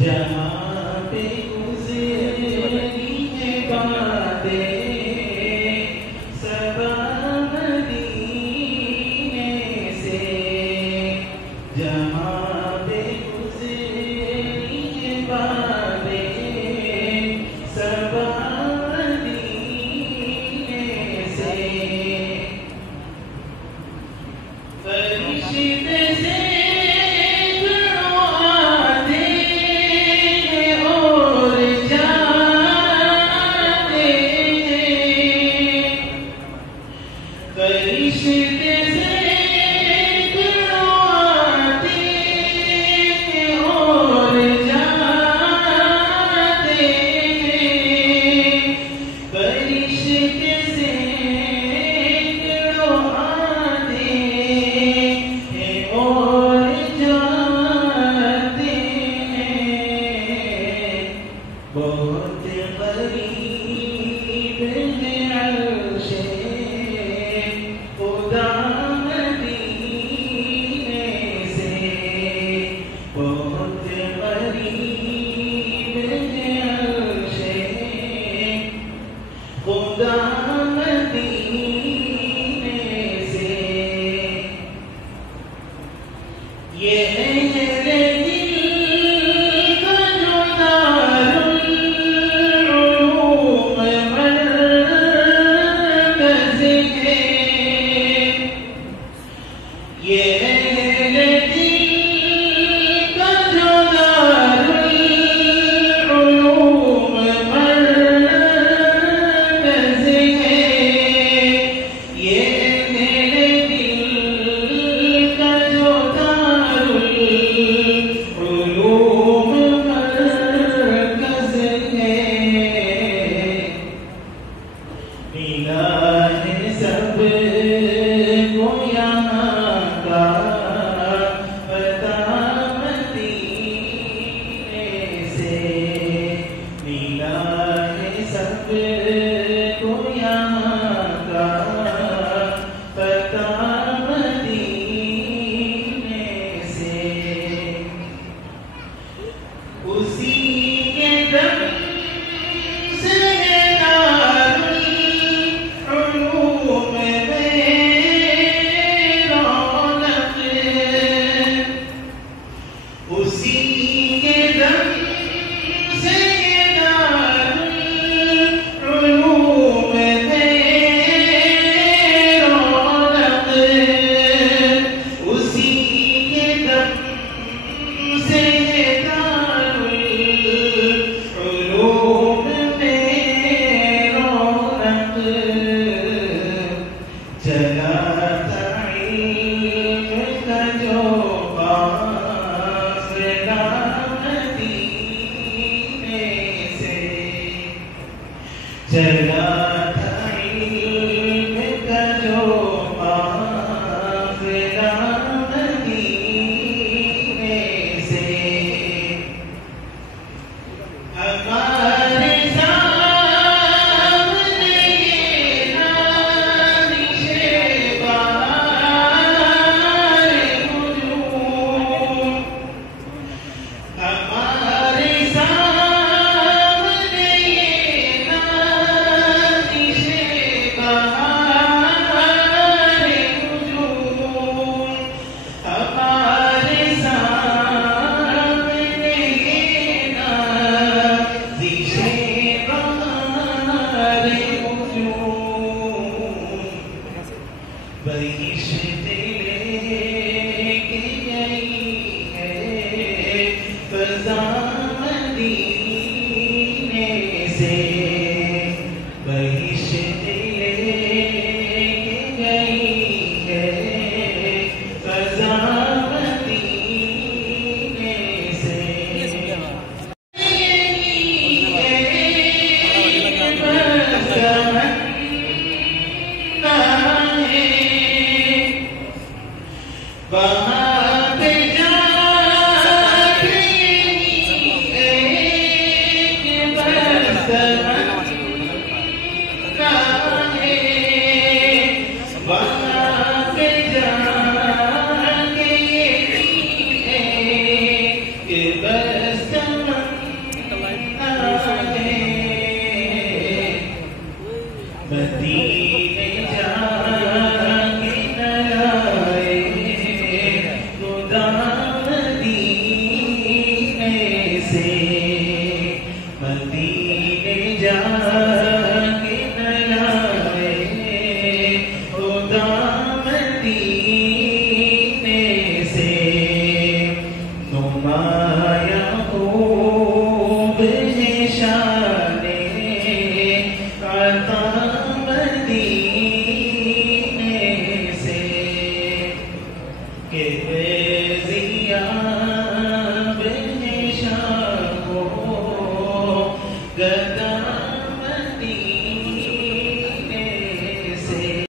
जहाँ पे गुज़री है बातें सबा मदीने से, जहाँ पे गुज़री है बातें सबा मदीने से, फरिश्ते से बहुत करीब है अर्शे खुदा मदीने से, बहुत करीब है अर्शे खुदा मदीने से। ये है चला था इल्म का जो काफ़िला मदीने से, हमारे सामने ये नाज़िशे बहार वजूद, हमारे सामने ये नाज़िशे बहार वजूद, हमारे सामने ये नाज़िशे बहार वजूद, बरिश्ते लेके गई है फ़ज़ा मदीने से, बरिश्ते लेके गई है फ़ज़ा मदीने से। वहाँ पे जाके एक बस तमन्ना है, वहाँ पे जाके एक बस